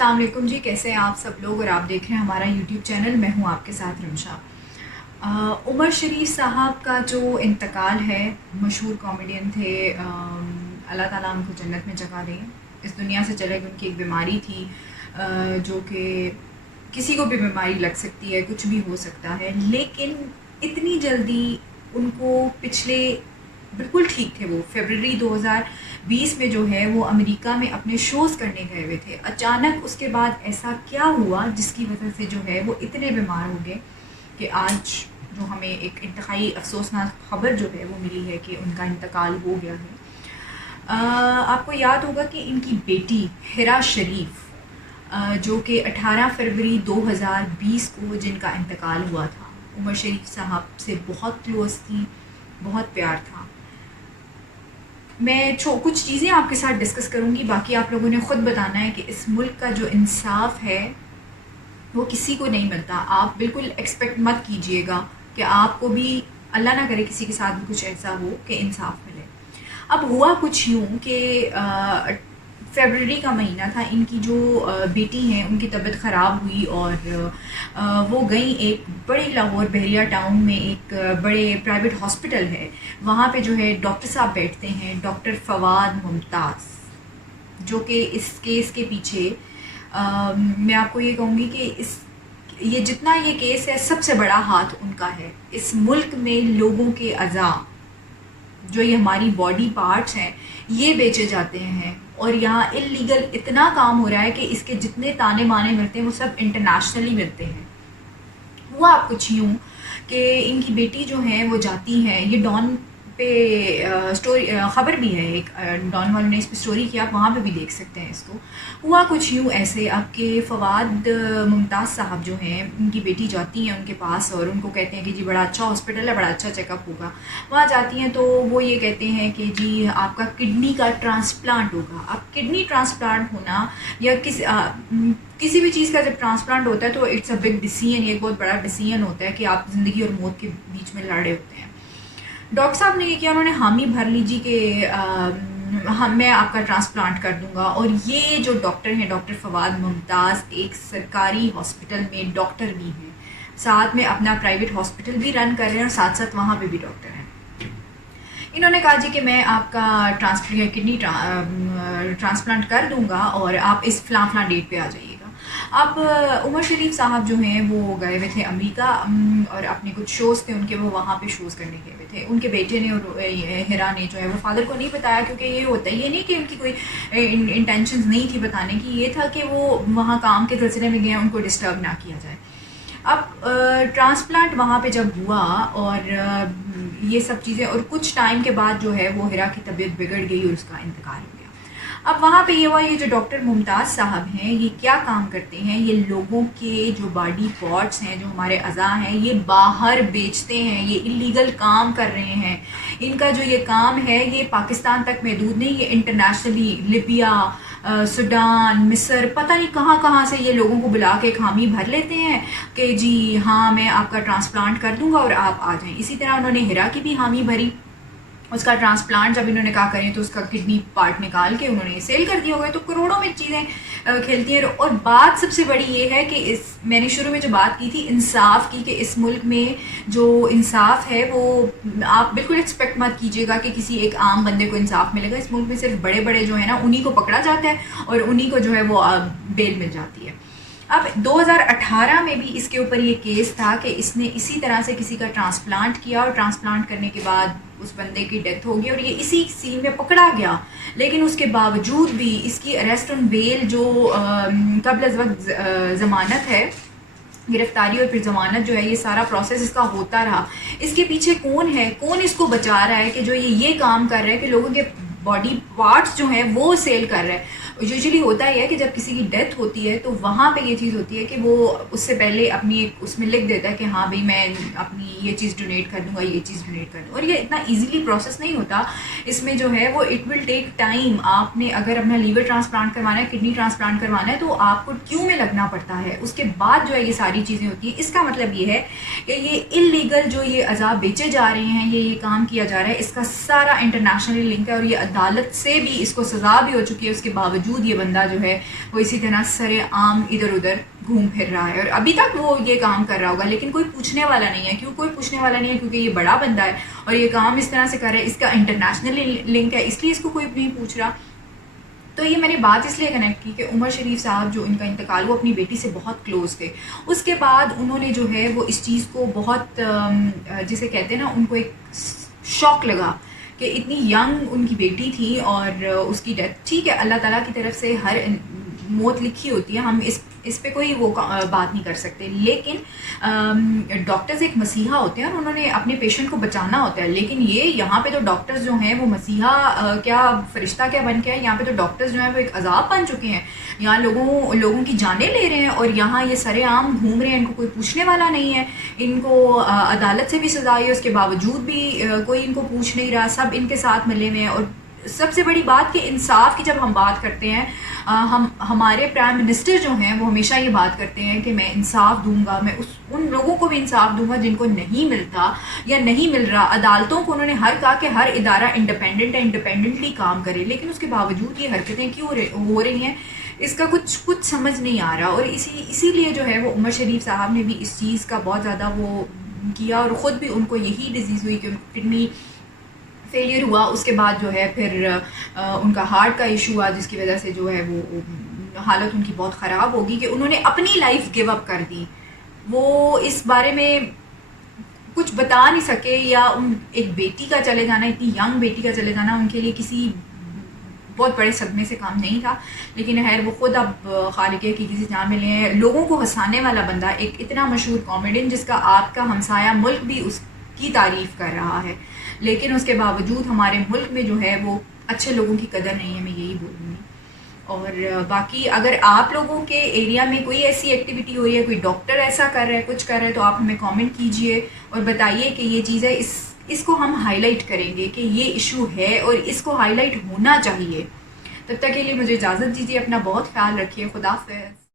अस्सलाम वालेकुम जी, कैसे हैं आप सब लोग। और आप देख रहे हैं हमारा यूट्यूब चैनल। मैं हूं आपके साथ रमशा। उमर शरीफ साहब का जो इंतकाल है, मशहूर कॉमेडियन थे, अल्लाह ताला उनको जन्नत में जगह दें। इस दुनिया से चले गए। उनकी एक बीमारी थी जो कि किसी को भी बीमारी लग सकती है, कुछ भी हो सकता है, लेकिन इतनी जल्दी उनको पिछले बिल्कुल ठीक थे। वो फरवरी 2020 में जो है वो अमेरिका में अपने शोज़ करने गए हुए थे। अचानक उसके बाद ऐसा क्या हुआ जिसकी वजह से जो है वो इतने बीमार हो गए कि आज जो हमें एक इंतहाई अफसोसनाक खबर जो है वो मिली है कि उनका इंतकाल हो गया है। आपको याद होगा कि इनकी बेटी हिरा शरीफ जो कि 18 फरवरी 2020 को जिनका इंतकाल हुआ था, उमर शरीफ साहब से बहुत क्लोज थी, बहुत प्यार था। मैं कुछ चीज़ें आपके साथ डिस्कस करूँगी, बाकी आप लोगों ने ख़ुद बताना है कि इस मुल्क का जो इंसाफ है वो किसी को नहीं मिलता। आप बिल्कुल एक्सपेक्ट मत कीजिएगा कि आपको भी, अल्लाह ना करे किसी के साथ भी कुछ ऐसा हो कि इंसाफ मिले। अब हुआ कुछ यूँ कि फरवरी का महीना था। इनकी जो बेटी हैं उनकी तबीयत ख़राब हुई और वो गई एक बड़े लाहौर बहरिया टाउन में एक बड़े प्राइवेट हॉस्पिटल है। वहाँ पे जो है डॉक्टर साहब बैठते हैं, डॉक्टर फवाद मुमताज़, जो कि इस केस के पीछे मैं आपको ये कहूँगी कि ये जितना ये केस है सबसे बड़ा हाथ उनका है। इस मुल्क में लोगों के अज़ा, जो ये हमारी बॉडी पार्ट्स हैं, ये बेचे जाते हैं और यहाँ इल्लीगल इतना काम हो रहा है कि इसके जितने ताने माने मिलते हैं वो सब इंटरनेशनली मिलते हैं। हुआ आप कुछ यूँ कि इनकी बेटी जो है वो जाती हैं, ये डॉन पे स्टोरी ख़बर भी है, एक डॉन वालों ने इस पर स्टोरी किया, आप वहाँ पे भी देख सकते हैं इसको। हुआ कुछ यूँ ऐसे, आपके फवाद मुमताज़ साहब जो हैं, उनकी बेटी जाती हैं उनके पास और उनको कहते हैं कि जी बड़ा अच्छा हॉस्पिटल है, बड़ा अच्छा चेकअप होगा। वहाँ जाती हैं तो वो ये कहते हैं कि जी आपका किडनी का ट्रांसप्लांट होगा। अब किडनी ट्रांसप्लांट होना या किसी भी चीज़ का जब ट्रांसप्लांट होता है तो इट्स अ बिग डिसीजन, ये एक बहुत बड़ा डिसीजन होता है कि आप ज़िंदगी और मौत के बीच में लड़े होते हैं। डॉक्टर साहब ने ये किया, उन्होंने हामी भर लीजिए कि मैं आपका ट्रांसप्लांट कर दूंगा। और ये जो डॉक्टर हैं, डॉक्टर फवाद मुमताज़, एक सरकारी हॉस्पिटल में डॉक्टर भी हैं, साथ में अपना प्राइवेट हॉस्पिटल भी रन कर रहे हैं और साथ साथ वहाँ पे भी डॉक्टर हैं। इन्होंने कहा जी कि मैं आपका किडनी ट्रांसप्लांट कर दूंगा और आप इस फ़लाँ डेट पे आ जाइएगा। अब उमर शरीफ साहब जो हैं वो गए हुए थे अमेरिका और अपने कुछ शोज़ थे उनके, वो वहाँ पे शोज़ करने गए हुए थे। उनके बेटे ने और हिरा ने जो है वो फादर को नहीं बताया, क्योंकि ये होता है, ये नहीं कि उनकी कोई इंटेंशंस नहीं थी बताने की, ये था कि वो वहाँ काम के सिलसिले में गए, उनको डिस्टर्ब ना किया जाए। अब ट्रांसप्लांट वहाँ पे जब हुआ और ये सब चीज़ें, और कुछ टाइम के बाद जो है वो हिरा की तबीयत बिगड़ गई और उसका इंतकाल हो गया। अब वहाँ पे ये हुआ, ये जो डॉक्टर मुमताज़ साहब हैं ये क्या काम करते हैं, ये लोगों के जो बॉडी पार्ट्स हैं, जो हमारे अज़ा हैं, ये बाहर बेचते हैं, ये इलीगल काम कर रहे हैं। इनका जो ये काम है ये पाकिस्तान तक महदूद नहीं, ये इंटरनेशनली लिबिया, सूडान, मिस्र, पता नहीं कहाँ कहाँ से ये लोगों को बुला के एक हामी भर लेते हैं कि जी हाँ मैं आपका ट्रांसप्लांट कर दूंगा और आप आ जाएं। इसी तरह उन्होंने हिरा की भी हामी भरी। उसका ट्रांसप्लांट जब इन्होंने कहा करें तो उसका किडनी पार्ट निकाल के उन्होंने सेल कर दिया होगा। तो करोड़ों में चीज़ें खेलती हैं। और बात सबसे बड़ी ये है कि मैंने शुरू में जो बात की थी इंसाफ की, कि इस मुल्क में जो इंसाफ है वो आप बिल्कुल एक्सपेक्ट मत कीजिएगा कि किसी एक आम बंदे को इंसाफ मिलेगा। इस मुल्क में सिर्फ बड़े बड़े जो है ना उन्हीं को पकड़ा जाता है और उन्हीं को जो है वो बेल मिल जाती है। अब 2018 में भी इसके ऊपर ये केस था कि इसने इसी तरह से किसी का ट्रांसप्लांट किया और ट्रांसप्लांट करने के बाद उस बंदे की डेथ हो गई और ये इसी सीन में पकड़ा गया। लेकिन उसके बावजूद भी इसकी अरेस्ट ऑन बेल जो कबल वक्त ज़मानत है, गिरफ्तारी और फिर ज़मानत जो है, ये सारा प्रोसेस इसका होता रहा। इसके पीछे कौन है, कौन इसको बचा रहा है कि जो ये काम कर रहा है कि लोगों के बॉडी पार्ट्स जो हैं वो सेल कर रहा है। यूजुअली होता ही है कि जब किसी की डेथ होती है तो वहाँ पे ये चीज़ होती है कि वो उससे पहले अपनी उसमें लिख देता है कि हाँ भाई मैं अपनी ये चीज़ डोनेट कर दूँगा, ये चीज़ डोनेट कर दूँगा। और ये इतना इजीली प्रोसेस नहीं होता। इसमें जो है वो इट विल टेक टाइम। आपने अगर अपना लीवर ट्रांसप्लांट करवाना है, किडनी ट्रांसप्लांट करवाना है तो आपको क्यों में लगना पड़ता है। उसके बाद जो है ये सारी चीज़ें होती हैं। इसका मतलब ये है कि ये इलीगल जो ये अज़ाब बेचे जा रहे हैं, ये काम किया जा रहा है, इसका सारा इंटरनेशनली लिंक है और ये अदालत से भी इसको सज़ा भी हो चुकी है। उसके बावजूद باوجود یہ بندہ جو ہے وہ اسی طرح سر عام ادھر ادھر گھوم پھر رہا ہے، اور ابھی تک وہ یہ کام کر رہا ہوگا، لیکن کوئی پوچھنے والا نہیں ہے. کیوں کوئی پوچھنے والا نہیں ہے؟ کیونکہ یہ بڑا بندہ ہے اور یہ کام اس طرح سے کر رہا ہے، اس کا انٹرنیشنل لنک ہے، اس لیے اس کو کوئی نہیں پوچھ رہا. تو یہ میں نے بات اس لیے کنیکٹ کی کہ عمر شریف صاحب جو ان کا انتقال، وہ اپنی بیٹی سے بہت کلوز تھے. اس کے بعد انہوں نے جو ہے وہ اس چیز کو بہت جسے کہتے ہیں نا، ان کو ایک شوق لگا کہ اتنی ینگ ان کی بیٹی تھی اور اس کی ڈیتھ. ٹھیک ہے، اللہ تعالیٰ کی طرف سے ہر موت لکھی ہوتی ہے، ہم اس پہ کوئی وہ بات نہیں کر سکتے، لیکن ڈاکٹرز ایک مسیحا ہوتے ہیں اور انہوں نے اپنے پیشنٹ کو بچانا ہوتا ہے. لیکن یہ یہاں پہ تو ڈاکٹرز جو ہیں وہ مسیحا کیا فرشتہ کیا بن کے ہیں، یہاں پہ تو ڈاکٹرز جو ہیں وہ ایک عذاب بن چکے ہیں. یہاں لوگوں کی جانیں لے رہے ہیں اور یہاں یہ سر عام گھوم رہے ہیں، ان کو کوئی پوچھنے والا نہیں ہے. ان کو عدالت سے بھی سزا ہے، اس کے باوجود بھی کوئی ان کو پوچھ نہیں رہا، سب ان کے ساتھ ملے ہوئے ہیں. اور سب سے بڑی بات کہ انصاف کی جب ہم بات کرتے ہیں، ہمارے پرائم منسٹر جو ہیں وہ ہمیشہ یہ بات کرتے ہیں کہ میں انصاف دوں گا، میں ان لوگوں کو بھی انصاف دوں گا جن کو نہیں ملتا یا نہیں مل رہا. عدالتوں کو انہوں نے کہا کہ ہر ادارہ انڈیپینڈنٹ ہے، انڈیپینڈنٹلی کام کرے، لیکن اس کے باوجود یہ حرکتیں کیوں ہو رہی ہیں، اس کا کچھ سمجھ نہیں آ رہا. اور اسی لیے جو ہے وہ عمر شریف صاحب نے بھی اس چیز کا بہت زیادہ وہ کیا، اور خود بھی ان کو یہی ڈیزیز ہوئی کہ ان کو کڈنی فیلئر ہوا. اس کے بعد جو ہے پھر ان کا ہارٹ کا ایشو ہوا، جس کی وجہ سے جو ہے وہ حالت ان کی بہت خراب ہوگی کہ انہوں نے اپنی لائف گیو اپ کر دی. وہ اس بارے میں کچھ بتا نہیں سکے، یا ایک بیٹی کا چلے جانا، اتنی ینگ بیٹی کا چلے جانا ان کے لیے کسی بہت بڑے صدمے سے کام نہیں تھا. لیکن خیر وہ خود اب خالق کی کسی جان میں لے ہیں. لوگوں کو ہنسانے والا بندہ، ایک اتنا مشہور کامیڈین جس کا آپ کا ہمسایہ ملک بھی اس کی تعریف کر رہا ہے، لیکن اس کے باوجود ہمارے ملک میں جو ہے وہ اچھے لوگوں کی قدر نہیں ہے، میں یہی بولوں گی. اور باقی اگر آپ لوگوں کے ایریا میں کوئی ایسی ایکٹیویٹی ہو رہی ہے، کوئی ڈاکٹر ایسا کر رہا ہے، کچھ کر رہا ہے، تو آپ ہمیں کامنٹ کیجئے اور بتائیے کہ یہ چیز ہے، اس کو ہم ہائی لائٹ کریں گے کہ یہ ایشو ہے اور اس کو ہائی لائٹ ہونا چاہیے. تب تک کے لیے مجھے اجازت دیجیے، اپنا بہت خیال رکھیے. خدا حافظ.